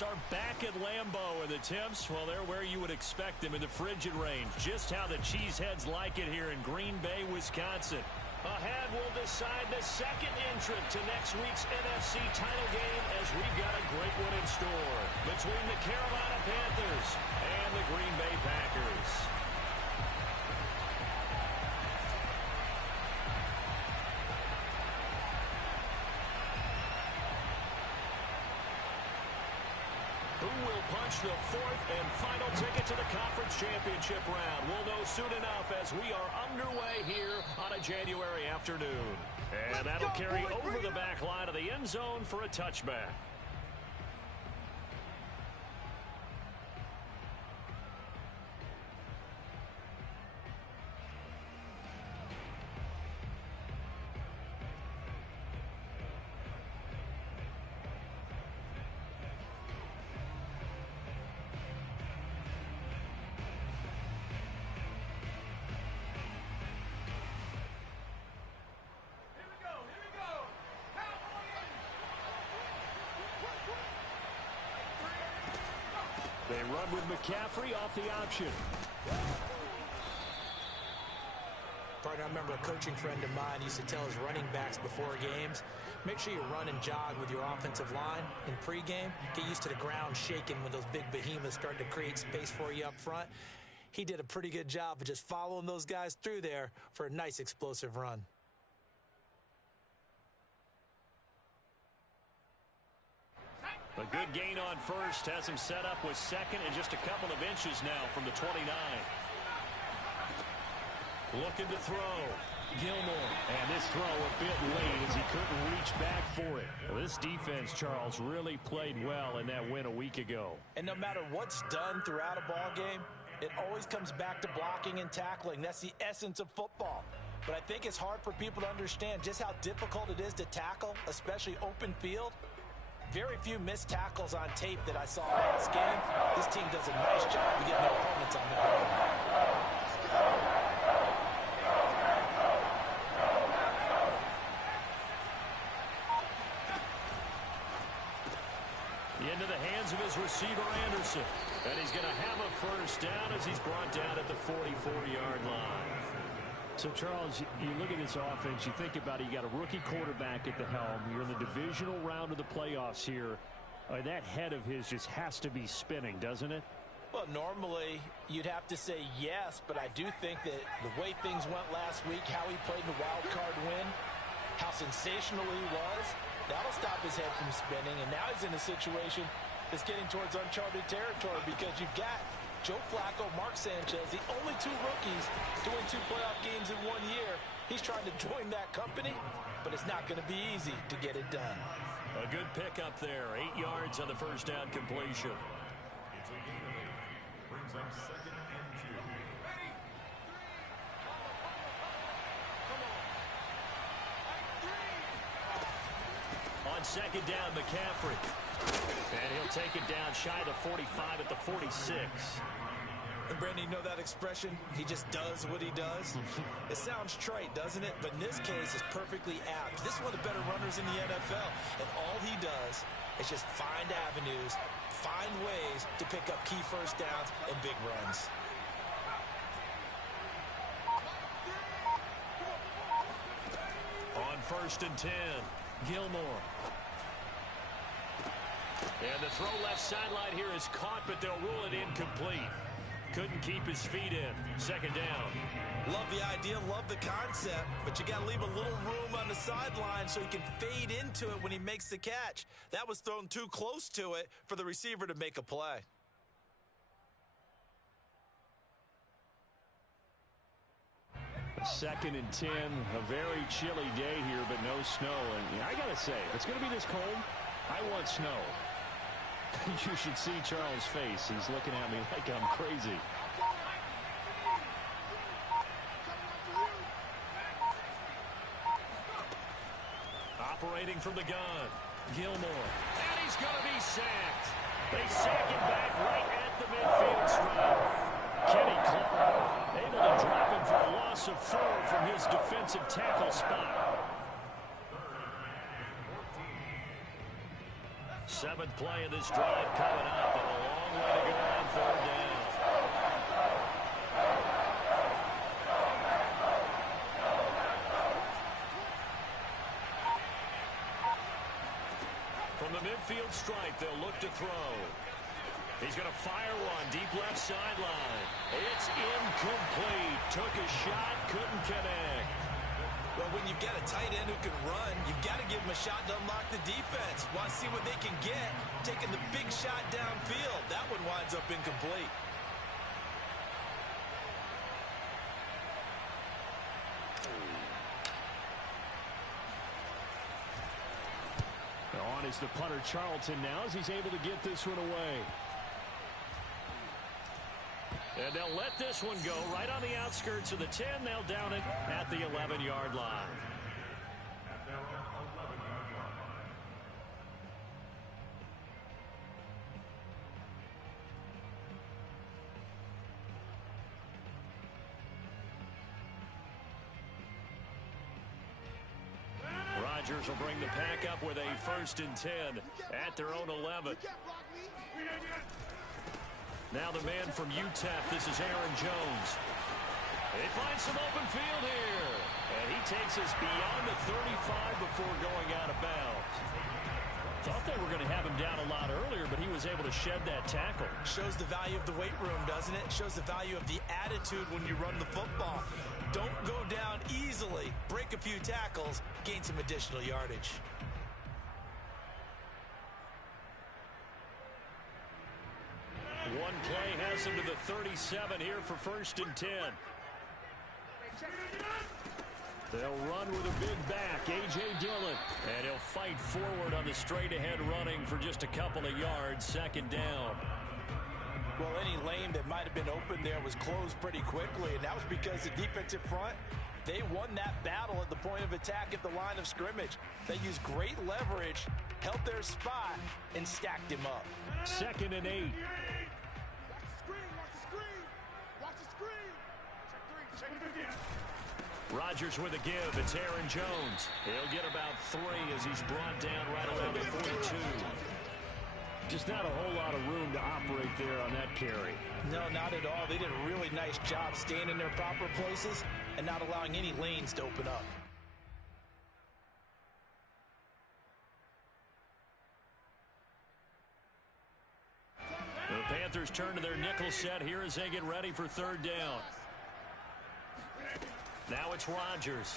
Chiefs are back at Lambeau, and the temps, well, they're where you would expect them in the frigid range. Just how the Cheeseheads like it here in Green Bay, Wisconsin. Ahead, we'll decide the second entrant to next week's NFC title game as we've got a great one in store between the Carolina Panthers and the Green Bay Packers. Who will punch the fourth and final ticket to the conference championship round? We'll know soon enough as we are underway here on a January afternoon. And that'll carry over the back line of the end zone for a touchback. They run with McCaffrey off the option. Partner, I remember a coaching friend of mine used to tell his running backs before games, make sure you run and jog with your offensive line in pregame. Get used to the ground shaking when those big behemoths start to create space for you up front. He did a pretty good job of just following those guys through there for a nice explosive run. A good gain on first has him set up with second and just a couple of inches now from the 29. Looking to throw. Gilmore. And this throw a bit late as he couldn't reach back for it. Well, this defense, Charles, really played well in that win a week ago. And no matter what's done throughout a ball game, it always comes back to blocking and tackling. That's the essence of football. But I think it's hard for people to understand just how difficult it is to tackle, especially open field. Very few missed tackles on tape that I saw last game. This team does a nice job of getting their opponents on the ground. Into the hands of his receiver, Anderson. And he's going to have a first down as he's brought down at the 44-yard line. So, Charles, you look at this offense, you think about it, you got a rookie quarterback at the helm. You're in the divisional round of the playoffs here. That head of his just has to be spinning, doesn't it? Well, normally you'd have to say yes, but I do think that the way things went last week, how he played in the wild card win, how sensational he was, that'll stop his head from spinning. And now he's in a situation that's getting towards uncharted territory because you've got Joe Flacco, Mark Sanchez, the only two rookies doing 2 playoff games in 1 year. He's trying to join that company, but it's not going to be easy to get it done. A good pickup there. 8 yards on the first down completion. Brings up 2nd and 2. On second down, McCaffrey. And he'll take it down shy of the 45 at the 46. And Brandon, you know that expression? He just does what he does. It sounds trite, doesn't it? But in this case, it's perfectly apt. This is one of the better runners in the NFL. And all he does is just find avenues, find ways to pick up key first downs and big runs. On 1st and 10, Gilmore. And the throw left sideline here is caught, but they'll rule it incomplete. Couldn't keep his feet in. Second down. Love the idea, love the concept, but you got to leave a little room on the sideline so he can fade into it when he makes the catch. That was thrown too close to it for the receiver to make a play. Second and 10, a very chilly day here, but no snow. And I got to say, if it's going to be this cold, I want snow. You should see Charles' face. He's looking at me like I'm crazy. Operating from the gun, Gilmore. And he's going to be sacked. They sack him back right at the midfield stripe. Kenny Clark able to drop him for a loss of 4 from his defensive tackle spot. Seventh play of this drive coming up, and a long way to go on third down. From the midfield stripe, they'll look to throw. He's going to fire one deep left sideline. It's incomplete. Took a shot, couldn't connect. Well, when you've got a tight end who can run, you've got to give him a shot to unlock the defense. Want to see what they can get. Taking the big shot downfield. That one winds up incomplete. On is the punter Charlton now as he's able to get this one away. And they'll let this one go right on the outskirts of the 10. They'll down it at the 11-yard line. Rodgers will bring the pack up with a 1st and 10 at their own 11. Now the man from UTEP, this is Aaron Jones. They find some open field here. And he takes us beyond the 35 before going out of bounds. Thought they were going to have him down a lot earlier, but he was able to shed that tackle. Shows the value of the weight room, doesn't it? Shows the value of the attitude when you run the football. Don't go down easily. Break a few tackles. Gain some additional yardage. One play has him to the 37 here for 1st and 10. They'll run with a big back, A.J. Dillon. And he'll fight forward on the straight-ahead running for just a couple of yards, 2nd down. Well, any lane that might have been open there was closed pretty quickly, and that was because the defensive front, they won that battle at the point of attack at the line of scrimmage. They used great leverage, held their spot, and stacked him up. 2nd and 8. Rodgers with a give. It's Aaron Jones. He'll get about 3 as he's brought down right around the 42. Just not a whole lot of room to operate there on that carry. No, not at all. They did a really nice job staying in their proper places and not allowing any lanes to open up. The Panthers turn to their nickel set here as they get ready for 3rd down. Now it's Rodgers.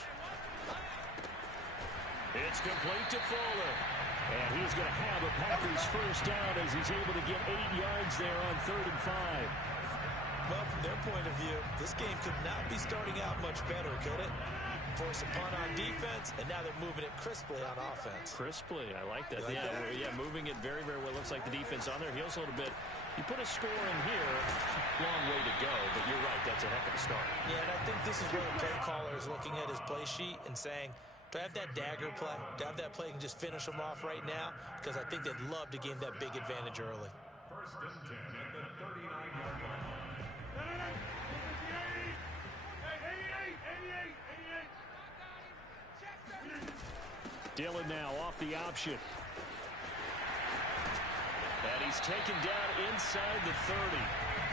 It's complete to Fuller. And he's going to have a Packers 1st down as he's able to get 8 yards there on 3rd and 5. Well, from their point of view, this game could not be starting out much better, could it? Force a punt on defense, and now they're moving it crisply on offense. Crisply, I like that. Like that? Yeah, moving it very, very well. Looks like the defense on their heels a little bit. You put a score in here, long way to go, but you're right, that's a heck of a start. Yeah, and I think this is where the play caller is looking at his play sheet and saying, do I have that dagger play? Do I have that play and just finish them off right now? Because I think they'd love to gain that big advantage early. 1st and 10 at the 39-yard line. Dillon now off the option. And he's taken down inside the 30.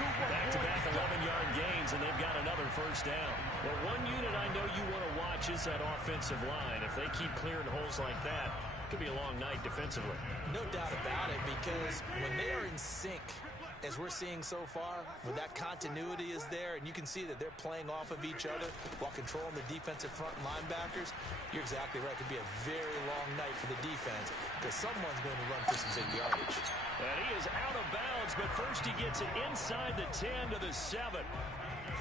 Back-to-back 11-yard gains, and they've got another 1st down. Well, one unit I know you want to watch is that offensive line. If they keep clearing holes like that, it could be a long night defensively. No doubt about it, because when they are in sync, as we're seeing so far, when that continuity is there, and you can see that they're playing off of each other while controlling the defensive front linebackers, you're exactly right. It could be a very long night for the defense because someone's going to run for some big yardage. And he is out of bounds, but first he gets it inside the 10 to the 7.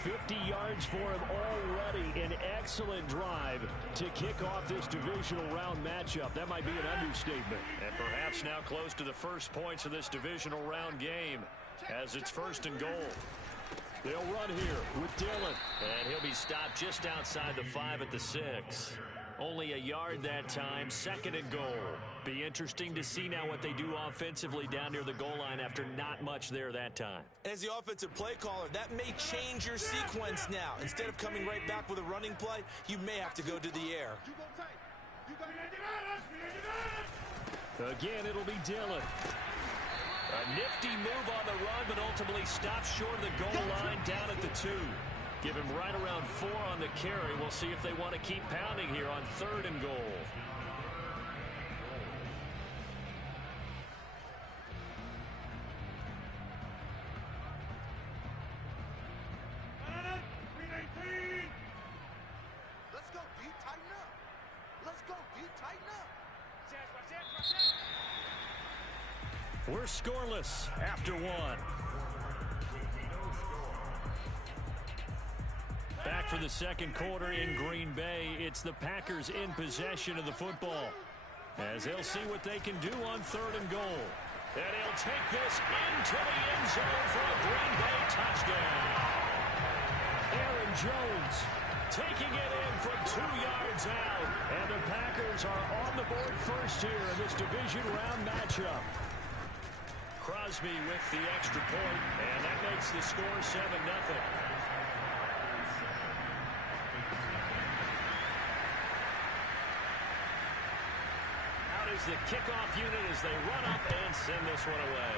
50 yards for him already. An excellent drive to kick off this divisional round matchup. That might be an understatement. And perhaps now close to the first points of this divisional round game as it's 1st and goal. They'll run here with Dillon. And he'll be stopped just outside the 5 at the 6. Only a yard that time, 2nd and goal. Be interesting to see now what they do offensively down near the goal line after not much there that time. As the offensive play caller, that may change your sequence now. Instead of coming right back with a running play, you may have to go to the air. Again, it'll be Dillon. A nifty move on the run, but ultimately stops short of the goal line down at the 2. Give him right around 4 on the carry. We'll see if they want to keep pounding here on 3rd and goal. Let's go, D. Tighten up. Let's go, D. Tighten up. We're scoreless after 1. Back for the second quarter in Green Bay. It's the Packers in possession of the football, as they'll see what they can do on 3rd and goal. And he'll take this into the end zone for a Green Bay touchdown. Aaron Jones taking it in from 2 yards out. And the Packers are on the board first here in this division round matchup. Crosby with the extra point, and that makes the score 7-0. Out is the kickoff unit as they run up and send this one away.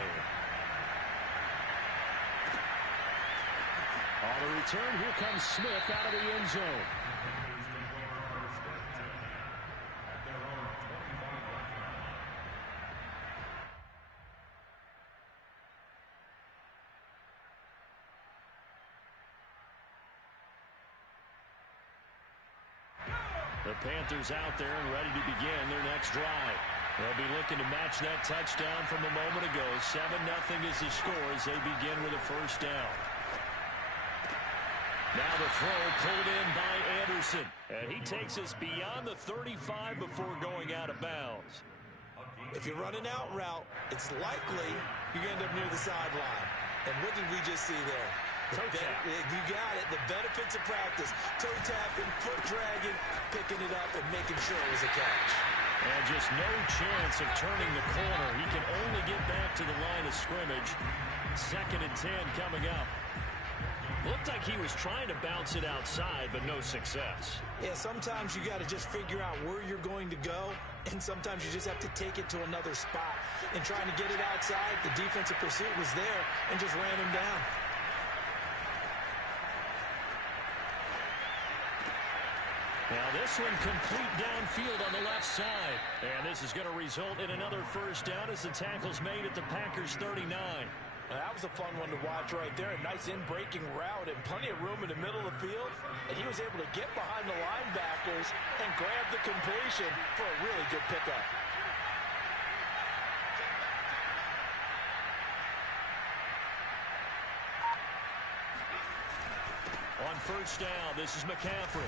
On the return, here comes Smith out of the end zone. The Panthers out there and ready to begin their next drive. They'll be looking to match that touchdown from a moment ago. 7-0 is the score as they begin with a first down. Now the throw pulled in by Anderson. And he takes us beyond the 35 before going out of bounds. If you run an out route, it's likely you end up near the sideline. And what did we just see there? Toe tap. You got it. The benefits of practice. Toe tapping, foot dragging, picking it up, and making sure it was a catch. And just no chance of turning the corner. He can only get back to the line of scrimmage. 2nd and 10 coming up. Looked like he was trying to bounce it outside, but no success. Yeah, sometimes you got to just figure out where you're going to go, and sometimes you just have to take it to another spot. And trying to get it outside, the defensive pursuit was there and just ran him down. Now this one complete downfield on the left side. And this is going to result in another first down as the tackle's made at the Packers 39. That was a fun one to watch right there. A nice in-breaking route and plenty of room in the middle of the field. And he was able to get behind the linebackers and grab the completion for a really good pickup. On first down, this is McCaffrey.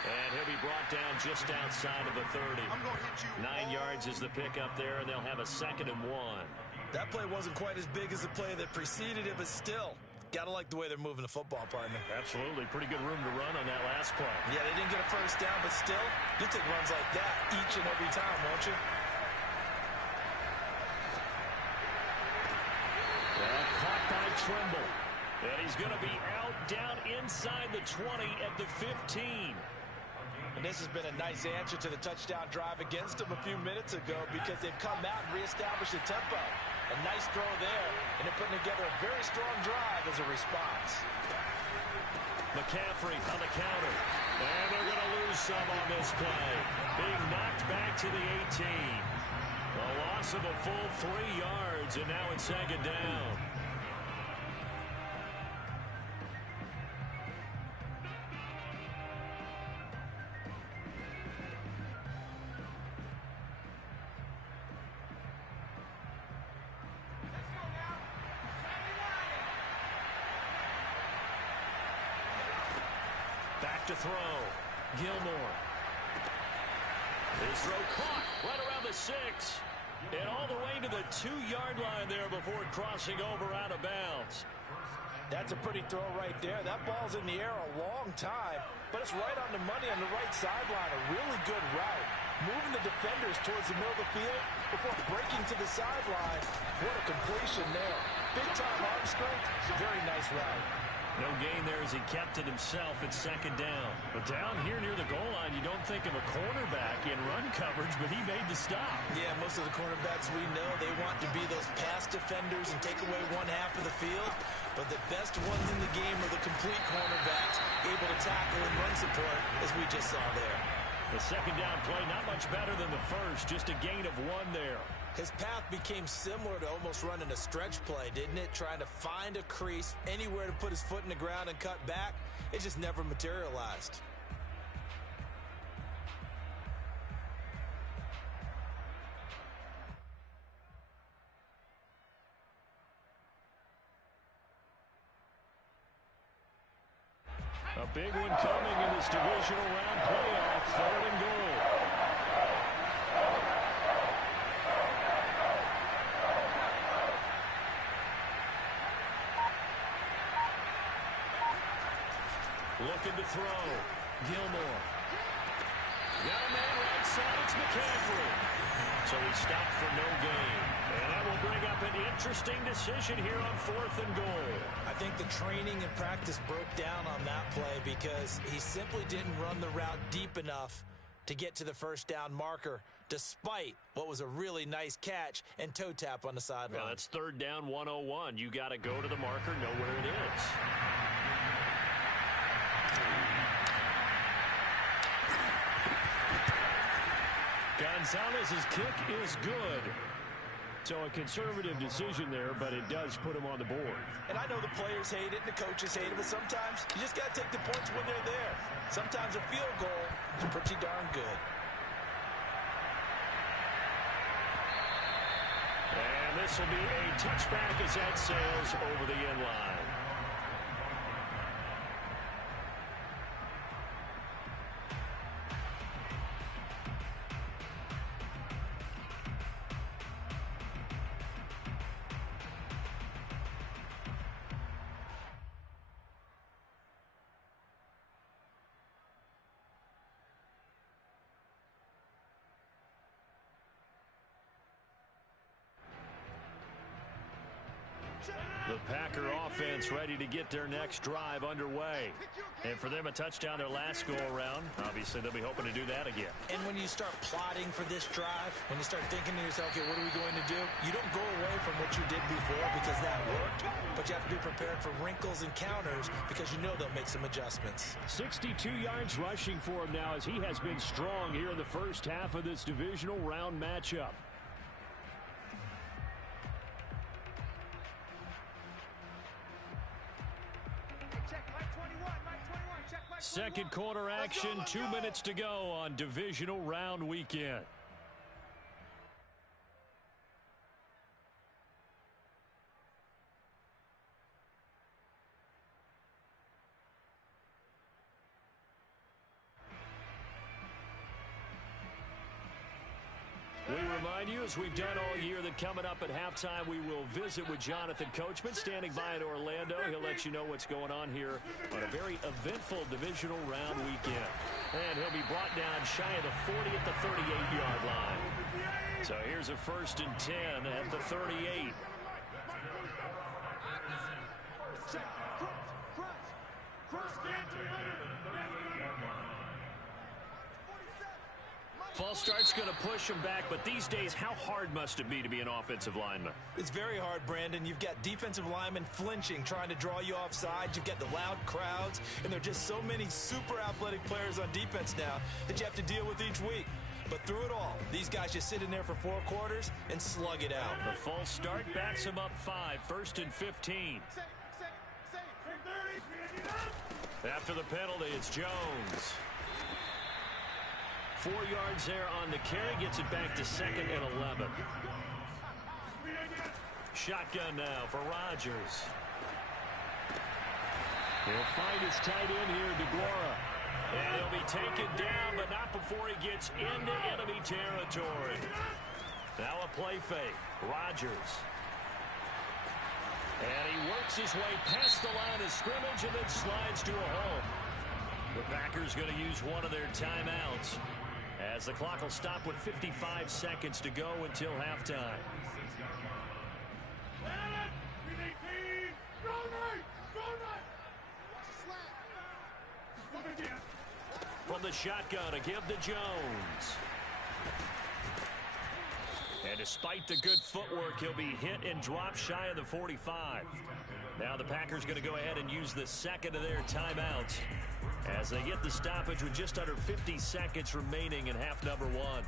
And he'll be brought down just outside of the 30. 9 yards is the pickup there, and they'll have a 2nd and 1. That play wasn't quite as big as the play that preceded it, but still, got to like the way they're moving the football, partner. Absolutely. Pretty good room to run on that last play. Yeah, they didn't get a first down, but still, you take runs like that each and every time, won't you? Well, caught by Trimble. And he's going to be out down inside the 20 at the 15. And this has been a nice answer to the touchdown drive against them a few minutes ago because they've come out and reestablished the tempo. A nice throw there, and they're putting together a very strong drive as a response. McCaffrey on the counter. And they're going to lose some on this play. Being knocked back to the 18. A loss of a full 3 yards, and now it's 2nd down. To throw. Gilmore. His throw caught right around the 6. And all the way to the 2-yard line there before crossing over out of bounds. That's a pretty throw right there. That ball's in the air a long time, but it's right on the money on the right sideline. A really good route. Moving the defenders towards the middle of the field before breaking to the sideline. What a completion there. Big-time arm strength. Very nice route. No gain there as he kept it himself at second down. But down here near the goal line, you don't think of a cornerback in run coverage, but he made the stop. Yeah, most of the cornerbacks we know, they want to be those pass defenders and take away one half of the field. But the best ones in the game are the complete cornerbacks, able to tackle and run support, as we just saw there. The second down play, not much better than the first, just a gain of 1 there. His path became similar to almost running a stretch play, didn't it? Trying to find a crease, anywhere to put his foot in the ground and cut back. It just never materialized. A big one coming in this divisional round playoff, 3rd and goal. Looking to throw. Gilmore. Got a man right side. It's McCaffrey. So he stopped for no gain. And that will bring up an interesting decision here on 4th and goal. I think the training and practice broke down on that play because he simply didn't run the route deep enough to get to the first down marker, despite what was a really nice catch and toe tap on the sideline. Well, that's 3rd down 101. You got to go to the marker, know where it is. Gonzalez's kick is good. So a conservative decision there, but it does put him on the board. And I know the players hate it and the coaches hate it, but sometimes you just got to take the points when they're there. Sometimes a field goal is pretty darn good. And this will be a touchback as that sails over the end line. The Packer offense ready to get their next drive underway. And for them, a touchdown their last go-around. Obviously, they'll be hoping to do that again. And when you start plotting for this drive, when you start thinking to yourself, okay, what are we going to do? You don't go away from what you did before because that worked, but you have to be prepared for wrinkles and counters because you know they'll make some adjustments. 62 yards rushing for him now as he has been strong here in the first half of this divisional round matchup. Second quarter action, 2 minutes to go on divisional round weekend. We remind you, as we've done all year, that coming up at halftime, we will visit with Jonathan Coachman, standing by in Orlando. He'll let you know what's going on here on a very eventful divisional round weekend. And he'll be brought down shy of the 40 at the 38-yard line. So here's a 1st and 10 at the 38. False start's going to push him back, but these days, how hard must it be to be an offensive lineman? It's very hard, Brandon. You've got defensive linemen flinching, trying to draw you offside. You've got the loud crowds, and there are just so many super athletic players on defense now that you have to deal with each week. But through it all, these guys just sit in there for 4 quarters and slug it out. The false start backs him up 5, 1st and 15. After the penalty, it's Jones. 4 yards there on the carry, gets it back to 2nd and 11. Shotgun now for Rodgers. He'll find his tight end here, DeGuara. And he'll be taken down, but not before he gets into enemy territory. Now a play fake. Rodgers. And he works his way past the line of scrimmage and then slides to a hole. The Packers going to use one of their timeouts, as the clock will stop with 55 seconds to go until halftime. from the shotgun, a give to Jones. And despite the good footwork, he'll be hit and dropped shy of the 45. Now the Packers going to go ahead and use the second of their timeouts as they get the stoppage with just under 50 seconds remaining in half number one.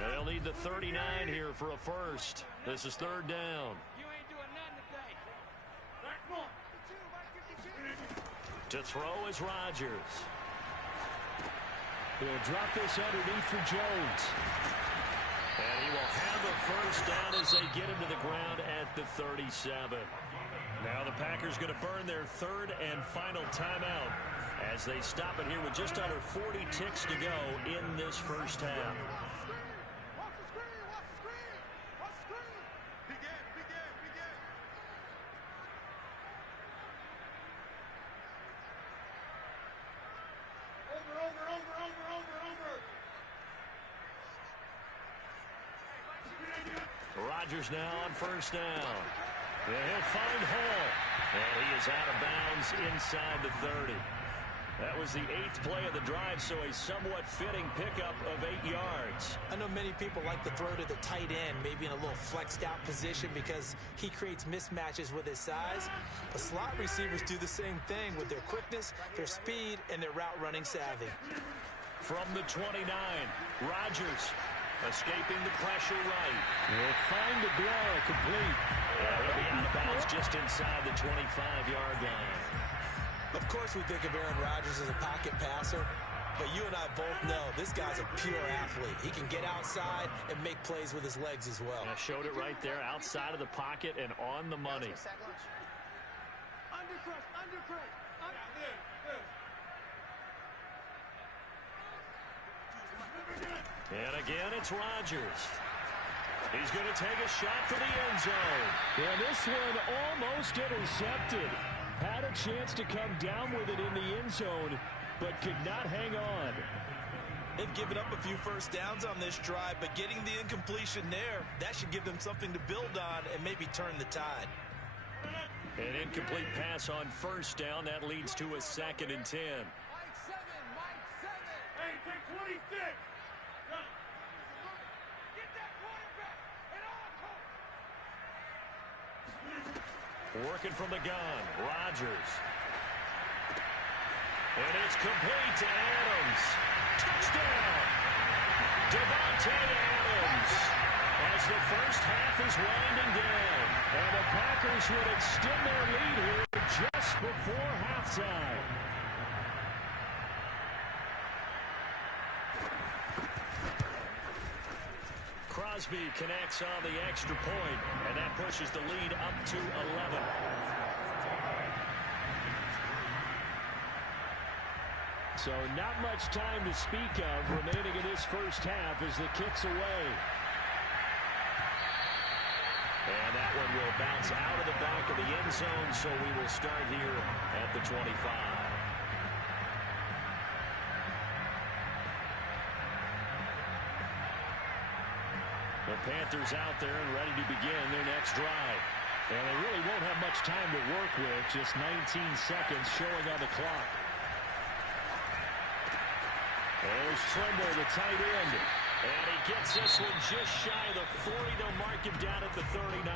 They'll need the 39 here for a first. This is third down. You ain't doing nothing today. To throw is Rodgers. He'll drop this underneath for Jones. And he will have a first down as they get him to the ground at the 37. Now the Packers going to burn their third and final timeout as they stop it here with just under 40 ticks to go in this first half. Rodgers now on first down. He'll find Hall. And he is out of bounds inside the 30. That was the 8th play of the drive, so a somewhat fitting pickup of 8 yards. I know many people like to throw to the tight end, maybe in a little flexed out position because he creates mismatches with his size. But slot receivers do the same thing with their quickness, their speed, and their route running savvy. From the 29, Rodgers escaping the pressure right. He'll find the Aguilar complete. Yeah, he'll be out of bounds just inside the 25-yard line. Of course we think of Aaron Rodgers as a pocket passer, but you and I both know this guy's a pure athlete. He can get outside and make plays with his legs as well. Yeah, showed it right there, outside of the pocket and on the money. And again, it's Rodgers. He's going to take a shot for the end zone. And this one almost intercepted. Had a chance to come down with it in the end zone, but could not hang on. They've given up a few first downs on this drive, but getting the incompletion there, that should give them something to build on and maybe turn the tide. An incomplete pass on first down. That leads to a 2nd and 10. Mike 7. Hey, take 26. Get that quarterback at all costs. Working from the gun, Rodgers. And it's complete to Adams. Touchdown! Devontae Adams. As the first half is winding down. And the Packers would extend their lead here just before halftime. Crosby connects on the extra point, and that pushes the lead up to 11. So not much time to speak of remaining in this first half as the kick's away. And that one will bounce out of the back of the end zone, so we will start here at the 25. The Panthers out there and ready to begin their next drive. And they really won't have much time to work with, just 19 seconds showing on the clock. There's Trimble, the tight end. And he gets this one just shy of the 40. They'll mark him down at the 39.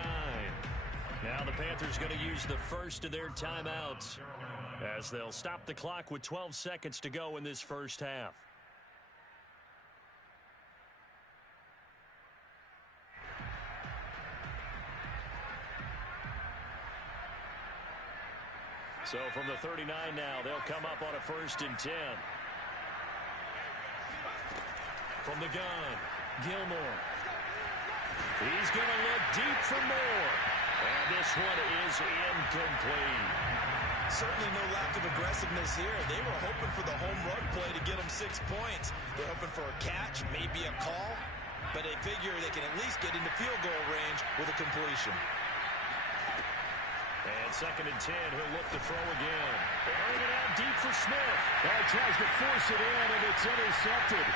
Now the Panthers going to use the first of their timeouts as they'll stop the clock with 12 seconds to go in this first half. So from the 39 now, they'll come up on a 1st and 10. From the gun, Gilmore. He's going to look deep for more. And this one is incomplete. Certainly no lack of aggressiveness here. They were hoping for the home run play to get them 6 points. They're hoping for a catch, maybe a call, but they figure they can at least get into field goal range with a completion. And 2nd and 10, he'll look to throw again. Airing it out deep for Smith. Well, he tries to force it in, and it's intercepted.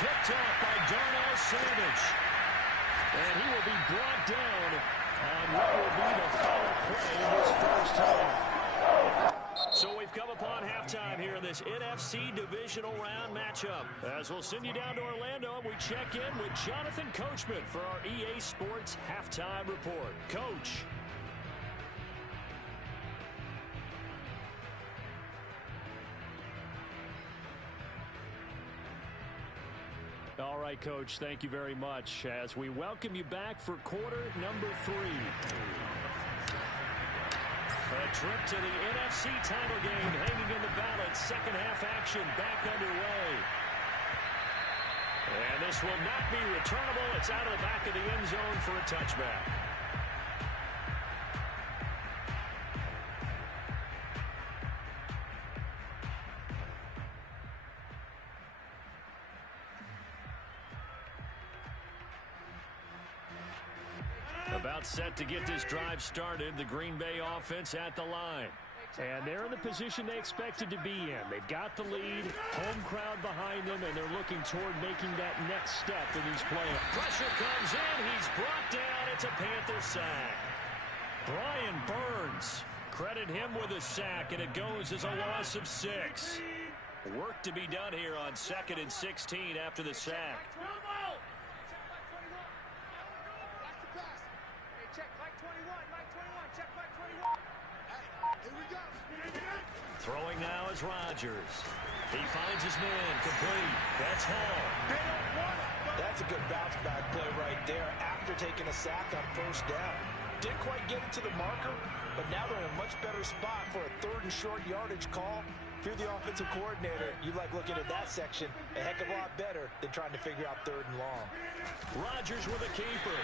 Picked up by Darnell Savage. And he will be brought down on what will be the final play of this first half. So we've come upon halftime here in this NFC Divisional Round matchup. As we'll send you down to Orlando, and we check in with Jonathan Coachman for our EA Sports Halftime Report. Coach. All right, Coach, thank you very much as we welcome you back for quarter number 3. A trip to the NFC title game hanging in the balance. Second half action back underway. And this will not be returnable. It's out of the back of the end zone for a touchback. About set to get this drive started. The Green Bay offense at the line. And they're in the position they expected to be in. They've got the lead, home crowd behind them, and they're looking toward making that next step in these playoffs. Pressure comes in. He's brought down. It's a Panther sack. Brian Burns. Credit him with a sack, and it goes as a loss of 6. Work to be done here on 2nd and 16 after the sack. Throwing now is Rodgers. He finds his man complete. That's Hall. That's a good bounce back play right there after taking a sack on first down. Didn't quite get it to the marker, but now they're in a much better spot for a 3rd and short yardage call. If you're the offensive coordinator, you like looking at that section a heck of a lot better than trying to figure out 3rd and long. Rodgers with a keeper.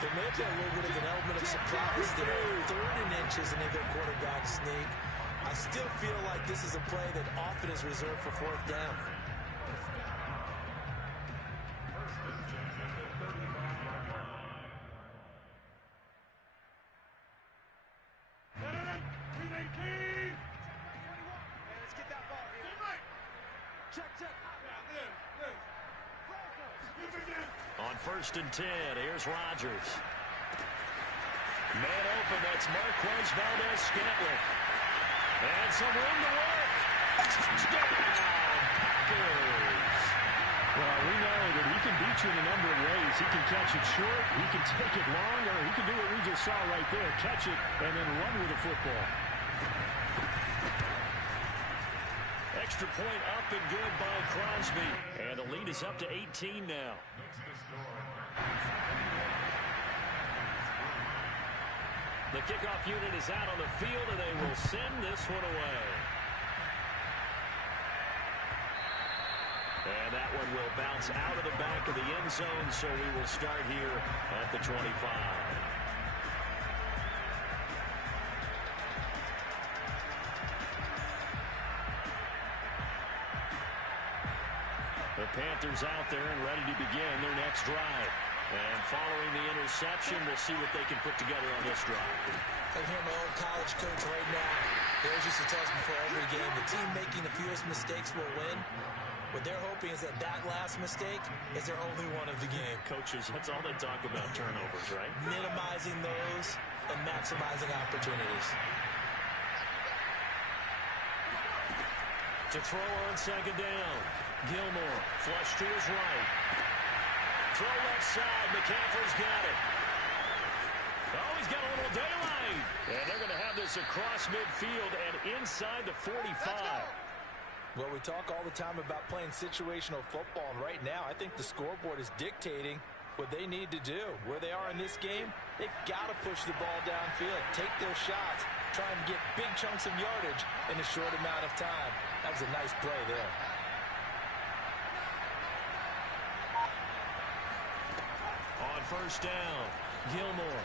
There may have been a little bit of an element of surprise there. 3rd and inches and they go quarterback sneak. I still feel like this is a play that often is reserved for 4th down. On 1st and 10, here's Rodgers. Man open, that's Marquez Valdez-Scantling. And some room to work. Touchdown, Packers. Well, we know that he can beat you in a number of ways. He can catch it short, he can take it long, or he can do what we just saw right there, catch it and then run with the football. Extra point up and good by Crosby. And the lead is up to 18 now. The kickoff unit is out on the field, and they will send this one away. And that one will bounce out of the back of the end zone, so we will start here at the 25. The Panthers out there and ready to begin their next drive. And following the interception, we'll see what they can put together on this drive. I hear my old college coach right now. He always used to tell us before every game, the team making the fewest mistakes will win. What they're hoping is that that last mistake is their only one of the game. Coaches, that's all they talk about, turnovers, right? Minimizing those and maximizing opportunities. To throw on 2nd down. Gilmore, flush to his right. Throw left side. McCaffrey's got it. Oh, he's got a little daylight. And they're going to have this across midfield and inside the 45. Well, we talk all the time about playing situational football, and right now I think the scoreboard is dictating what they need to do. Where they are in this game, they've got to push the ball downfield, take their shots, try and get big chunks of yardage in a short amount of time. That was a nice play there. On 1st down, Gilmore.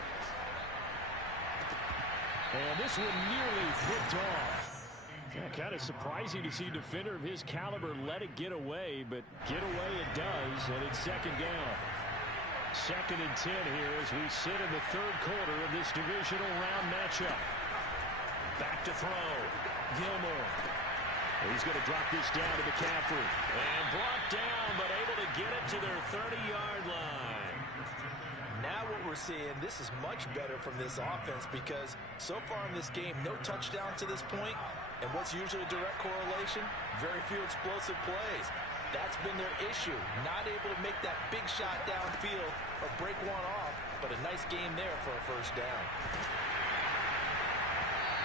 And this one nearly flipped off. Yeah, kind of surprising to see a defender of his caliber let it get away, but get away it does, and it's 2nd down. 2nd and 10 here as we sit in the 3rd quarter of this divisional round matchup. Back to throw. Gilmore. He's going to drop this down to McCaffrey. And brought down, but able to get it to their 30-yard line. Now what we're seeing, this is much better from this offense because so far in this game, no touchdown to this point. And what's usually a direct correlation? Very few explosive plays. That's been their issue. Not able to make that big shot downfield or break one off, but a nice game there for a first down.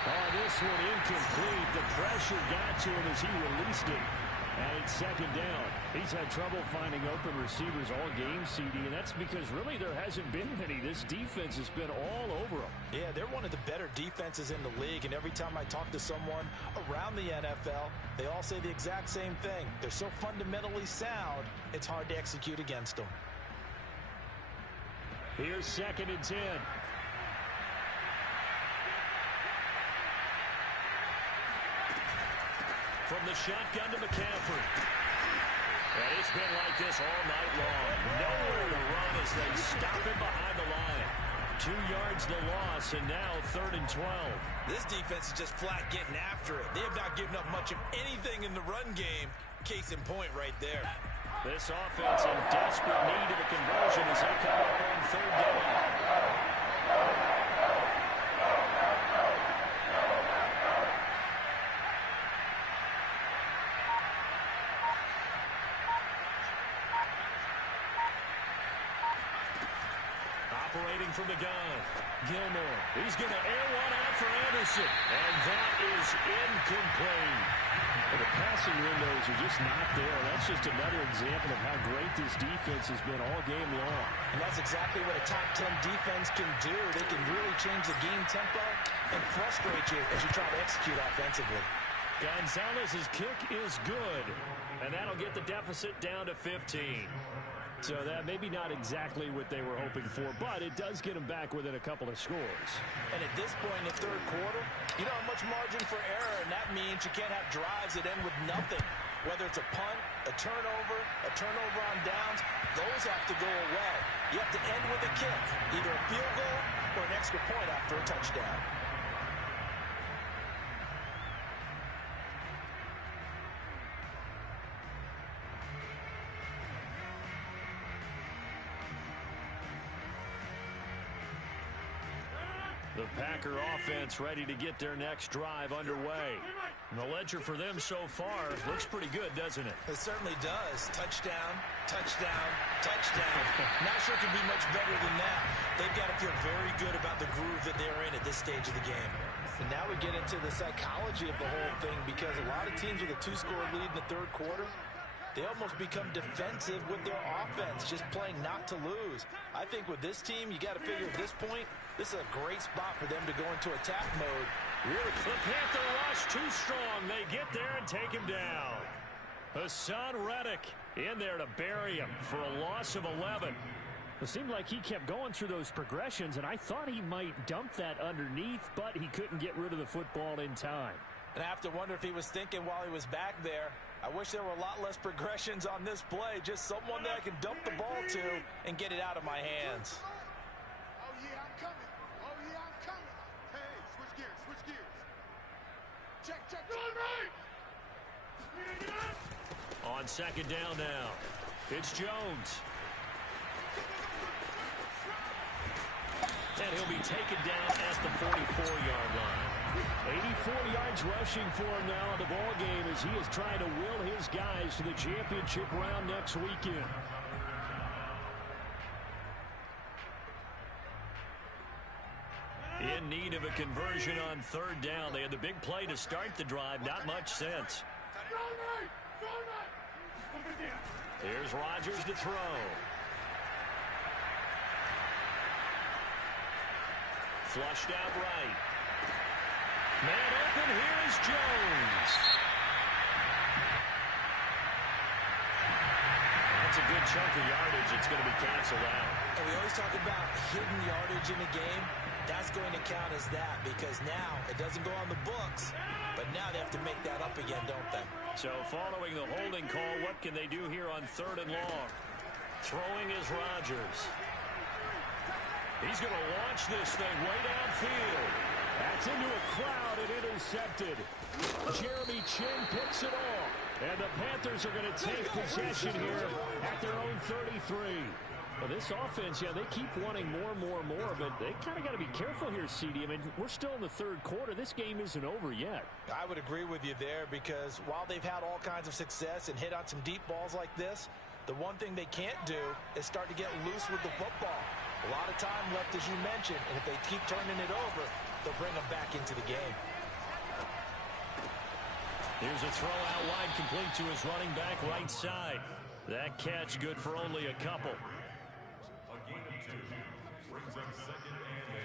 Oh, this one incomplete. The pressure got to him as he released it. And it's second down. He's had trouble finding open receivers all game, CD, and that's because really there hasn't been many. This defense has been all over them. Yeah, they're one of the better defenses in the league, and every time I talk to someone around the NFL, they all say the exact same thing. They're so fundamentally sound, it's hard to execute against them. Here's 2nd and 10. From the shotgun to McCaffrey. And it's been like this all night long. Nowhere to run as they stop him behind the line. 2 yards the loss, and now 3rd and 12. This defense is just flat getting after it. They have not given up much of anything in the run game. Case in point right there. This offense in desperate need of a conversion as they come up on 3rd down. Operating from the gun, Gilmore. He's going to air one out for Anderson, and that is incomplete. Well, the passing windows are just not there. That's just another example of how great this defense has been all game long. And that's exactly what a top 10 defense can do. They can really change the game tempo and frustrate you as you try to execute offensively. Gonzalez's kick is good, and that'll get the deficit down to 15. So that maybe not exactly what they were hoping for, but it does get them back within a couple of scores. And at this point in the 3rd quarter, you don't have much margin for error, and that means you can't have drives that end with nothing. Whether it's a punt, a turnover on downs, those have to go away. You have to end with a kick, either a field goal or an extra point after a touchdown. The Packer offense ready to get their next drive underway. And the ledger for them so far looks pretty good, doesn't it? It certainly does. Touchdown, touchdown, touchdown. Not sure it can be much better than that. They've got to feel very good about the groove that they're in at this stage of the game. And now we get into the psychology of the whole thing because a lot of teams with a 2-score lead in the 3rd quarter, they almost become defensive with their offense, just playing not to lose. I think with this team, you got to figure at this point, this is a great spot for them to go into attack mode. Really, the Panther rush too strong. They get there and take him down. Hassan Reddick in there to bury him for a loss of 11. It seemed like he kept going through those progressions, and I thought he might dump that underneath, but he couldn't get rid of the football in time. And I have to wonder if he was thinking while he was back there, I wish there were a lot less progressions on this play, just someone that I can dump the ball to and get it out of my hands. Oh, yeah, I'm coming. Oh, yeah, I'm coming. Hey, switch gears, switch gears. Check, check, check. On 2nd down now, it's Jones. And he'll be taken down at the 44-yard line. 84 yards rushing for him now in the ball game as he is trying to will his guys to the championship round next weekend. In need of a conversion on 3rd down. They had the big play to start the drive. Not much sense. Here's Rodgers to throw. Flushed out right. Man open, here is Jones. That's a good chunk of yardage. It's going to be canceled out. And we always talk about hidden yardage in a game. That's going to count as that because now it doesn't go on the books, but now they have to make that up again, don't they? So following the holding call, what can they do here on 3rd and long? Throwing is Rodgers. He's going to launch this thing way downfield. That's into a crowd and intercepted. Jeremy Chin picks it off. And the Panthers are going to take possession here at their own 33. Well, this offense, yeah, they keep wanting more, but they kind of got to be careful here, CD. I mean, we're still in the third quarter. This game isn't over yet. I would agree with you there because while they've had all kinds of success and hit on some deep balls like this, the one thing they can't do is start to get loose with the football. A lot of time left, as you mentioned, and if they keep turning it over, they'll bring them back into the game. Here's a throw out wide, complete to his running back right side. That catch good for only a couple. A gain of 2 brings up 2nd and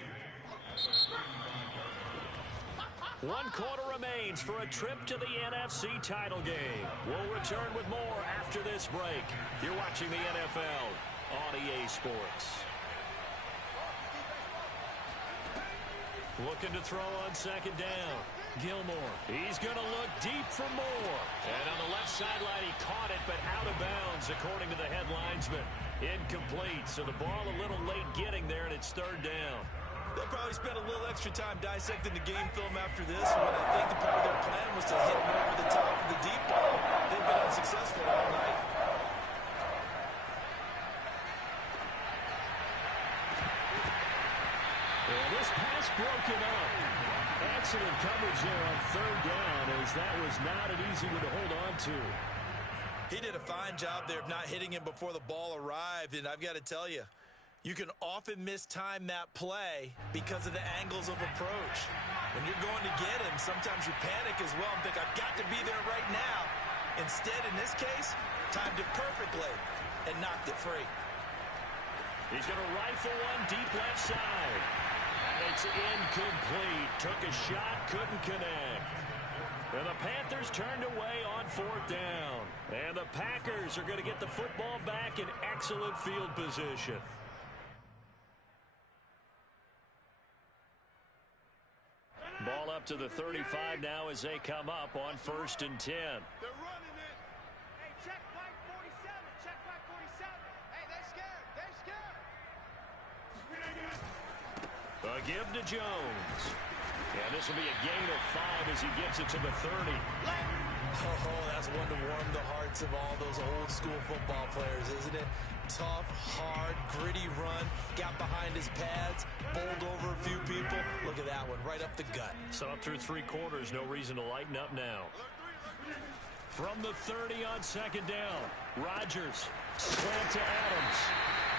8. 1 quarter remains for a trip to the NFC title game. We'll return with more after this break. You're watching the NFL on EA Sports. Looking to throw on 2nd down. Gilmore, he's going to look deep for more. And on the left sideline, he caught it, but out of bounds, according to the head linesman. Incomplete, so the ball a little late getting there, and it's 3rd down. They'll probably spend a little extra time dissecting the game film after this one. I think the part of their plan was to hit him over the top of the deep ball. They've been unsuccessful all night. And this pass broken up. Excellent coverage there on 3rd down, as that was not an easy one to hold on to. He did a fine job there of not hitting him before the ball arrived, and I've got to tell you, you can often mistime that play because of the angles of approach. When you're going to get him, sometimes you panic as well and think, I've got to be there right now. Instead, in this case, timed it perfectly and knocked it free. He's going to rifle one deep left side. It's incomplete. Took a shot, couldn't connect. And the Panthers turned away on 4th down. And the Packers are going to get the football back in excellent field position. Ball up to the 35 now as they come up on 1st and 10. They're running it. Hey, check flag 47. Check flag 47. Hey, they're scared. They're scared. A give to Jones. And this will be a gain of 5 as he gets it to the 30. Oh, that's one to warm the hearts of all those old school football players, isn't it? Tough, hard, gritty run. Got behind his pads, bowled over a few people. Look at that one, right up the gut. So up through 3 quarters, no reason to lighten up now. From the 30 on 2nd down, Rodgers slant to Adams.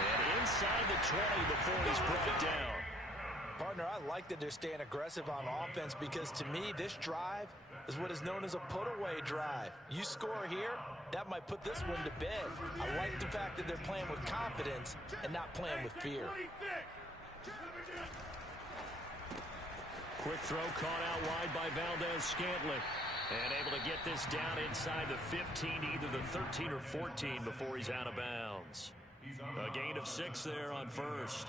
And inside the 20 before he's brought down. Partner, I like that they're staying aggressive on offense because to me, this drive is what is known as a put-away drive. You score here, that might put this one to bed. I like the fact that they're playing with confidence and not playing with fear. Quick throw caught out wide by Valdez-Scantling. And able to get this down inside the 15, either the 13 or 14 before he's out of bounds. A gain of 6 there on 1st.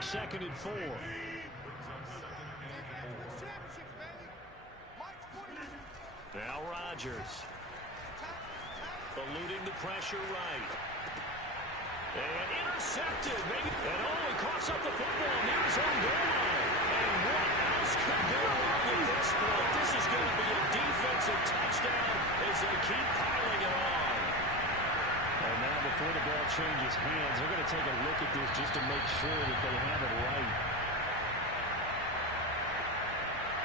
2nd and 4. Now Rodgers. Eluding the pressure right. And intercepted. Maybe. And he coughs up the football near his own goal line. And what else could go wrong at this point? This is going to be a defensive touchdown as they keep piling it on. And now before the ball changes hands, they're going to take a look at this just to make sure that they have it right.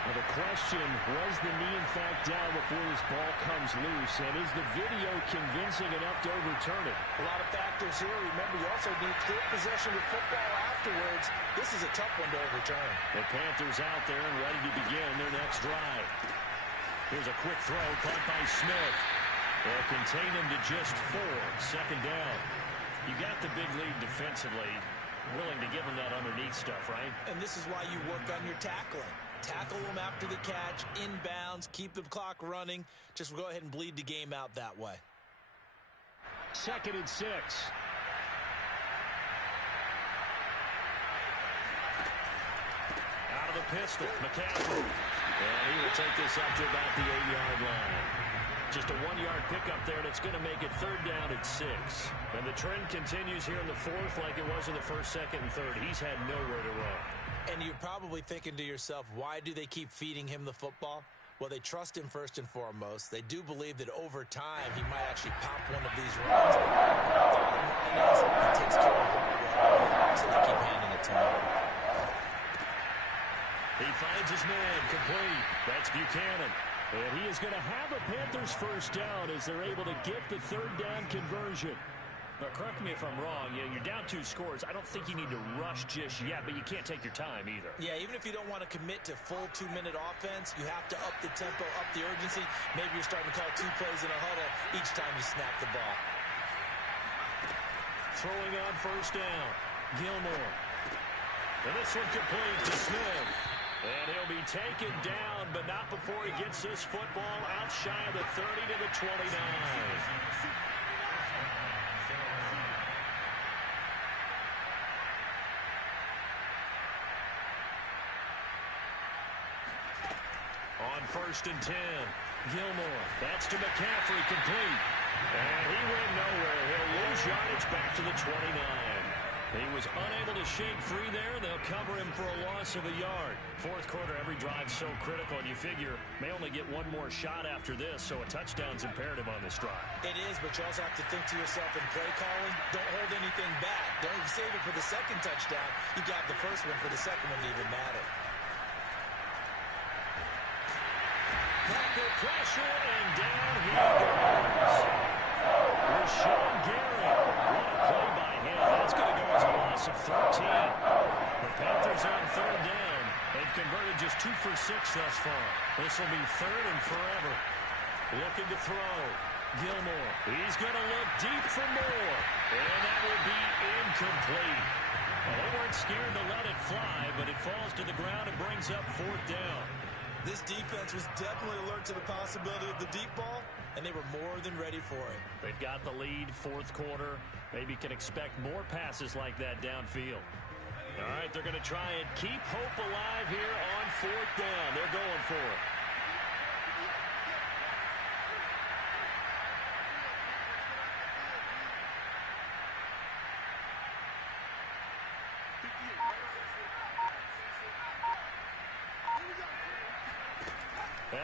Now the question, was the knee in fact down before this ball comes loose? And is the video convincing enough to overturn it? A lot of factors here. Remember, you also need clear possession with football afterwards. This is a tough one to overturn. The Panthers out there and ready to begin their next drive. Here's a quick throw caught by Smith. They'll contain him to just 4. 2nd down. You got the big lead defensively. Willing to give him that underneath stuff, right? And this is why you work on your tackling. Tackle them after the catch, inbounds, keep the clock running. Just go ahead and bleed the game out that way. 2nd and 6. Out of the pistol, McCaffrey. And he will take this up to about the 8-yard line. Just a 1-yard pickup there, and it's going to make it 3rd down at 6. And the trend continues here in the 4th like it was in the 1st, 2nd, and 3rd. He's had nowhere to run. And you're probably thinking to yourself, why do they keep feeding him the football? Well, they trust him first and foremost. They do believe that over time he might actually pop one of these runs. Bottom line is, he takes care of the ball, so they keep handing it to him. He finds his man complete. That's Buchanan. And he is going to have a Panthers first down as they're able to get the third down conversion. Now, correct me if I'm wrong. Yeah, you're down 2 scores. I don't think you need to rush just yet, but you can't take your time either. Yeah, even if you don't want to commit to full 2-minute offense, you have to up the tempo, up the urgency. Maybe you're starting to call 2 plays in a huddle each time you snap the ball. Throwing on first down, Gilmore. And this one complete to Smith. And he'll be taken down, but not before he gets this football out shy of the 30 to the 29. On first and 10, Gilmore. That's to McCaffrey, complete. And he went nowhere. He'll lose yardage back to the 29. He was unable to shake free there. They'll cover him for a loss of a yard. Fourth quarter, every drive's so critical, and you figure may only get one more shot after this, so a touchdown's imperative on this drive. It is, but you also have to think to yourself in play calling, don't hold anything back. Don't save it for the second touchdown. You got the first one for the second one to even matter. Packer pressure, and down he goes. Rashawn Gary. What a play by him. That's going to go as a loss of 13. The Panthers on third down. They've converted just 2 for 6 thus far. This will be third and forever. Looking to throw. Gilmore. He's going to look deep for more. And that will be incomplete. Well, they weren't scared to let it fly, but it falls to the ground and brings up fourth down. This defense was definitely alert to the possibility of the deep ball, and they were more than ready for it. They've got the lead, fourth quarter. Maybe can expect more passes like that downfield. All right, they're going to try and keep hope alive here on fourth down. They're going for it.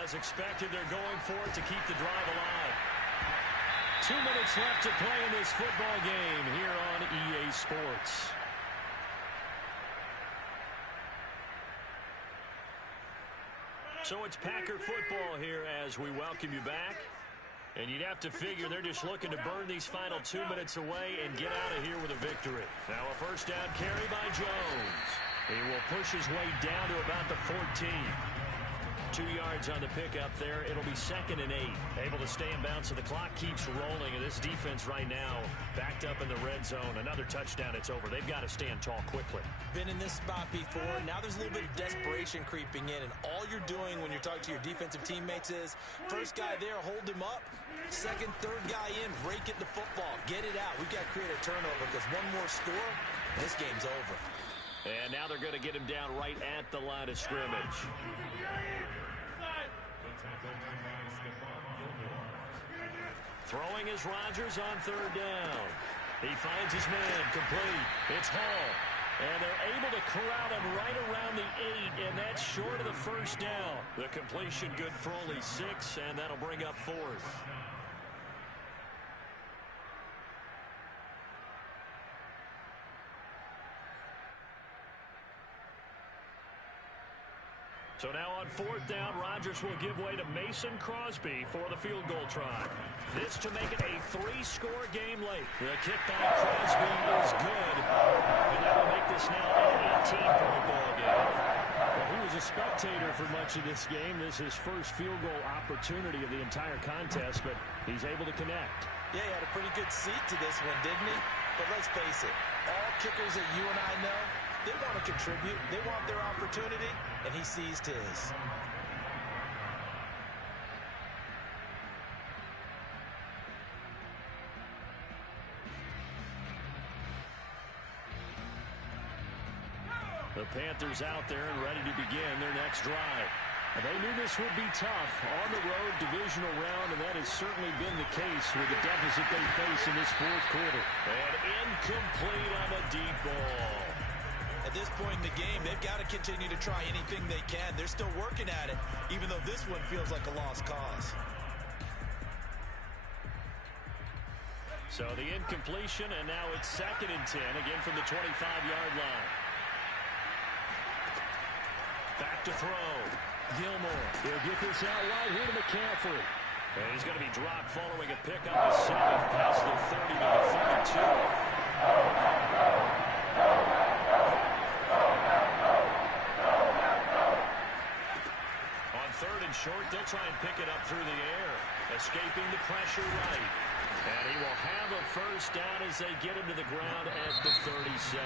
As expected, they're going for it to keep the drive alive. 2 minutes left to play in this football game here on EA Sports. So it's Packer football here as we welcome you back. And you'd have to figure they're just looking to burn these final 2 minutes away and get out of here with a victory. Now a first down carry by Jones. He will push his way down to about the 14. 2 yards on the pickup there. It'll be 2nd and 8. Able to stay in bounds, so the clock keeps rolling. And this defense right now backed up in the red zone. Another touchdown, it's over. They've got to stand tall quickly. Been in this spot before. Now there's a little bit of desperation creeping in. And all you're doing when you're talking to your defensive teammates is, first guy there, hold him up. Second, third guy in, rake at the football. Get it out. We've got to create a turnover because one more score, this game's over. And now they're going to get him down right at the line of scrimmage. Throwing is Rodgers on third down. He finds his man, complete. It's Hall. And they're able to corral him right around the 8, and that's short of the first down. The completion good for only 6, and that'll bring up 4th. So now on fourth down, Rodgers will give way to Mason Crosby for the field goal try. This to make it a 3-score game late. The kick by Crosby is good, and that will make this now an 18-point ball game. Well, he was a spectator for much of this game. This is his first field goal opportunity of the entire contest, but he's able to connect. Yeah, he had a pretty good seat to this one, didn't he? But let's face it, all kickers that you and I know, they want to contribute. They want their opportunity, and he seized his. The Panthers out there and ready to begin their next drive. They knew this would be tough on the road, divisional round, and that has certainly been the case with the deficit they face in this fourth quarter. And incomplete on the deep ball. At this point in the game, they've got to continue to try anything they can. They're still working at it, even though this one feels like a lost cause. So the incompletion, and now it's 2nd and 10, again from the 25-yard line. Back to throw. Gilmore. He'll get this out right here to McCaffrey. And he's going to be dropped following a pickup of 7 past the 30 to the 32. On 3rd and short, they'll try and pick it up through the air. Escaping the pressure right. And he will have a first down as they get him to the ground at the 37.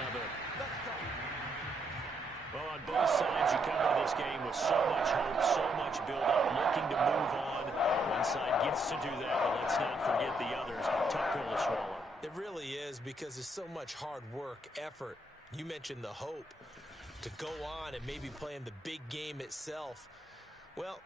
Well, on both sides, you come into this game with so much hope, so much build-up, looking to move on. One side gets to do that, but let's not forget the others. Tough pill to swallow. It really is, because there's so much hard work, effort. You mentioned the hope to go on and maybe play in the big game itself. Well,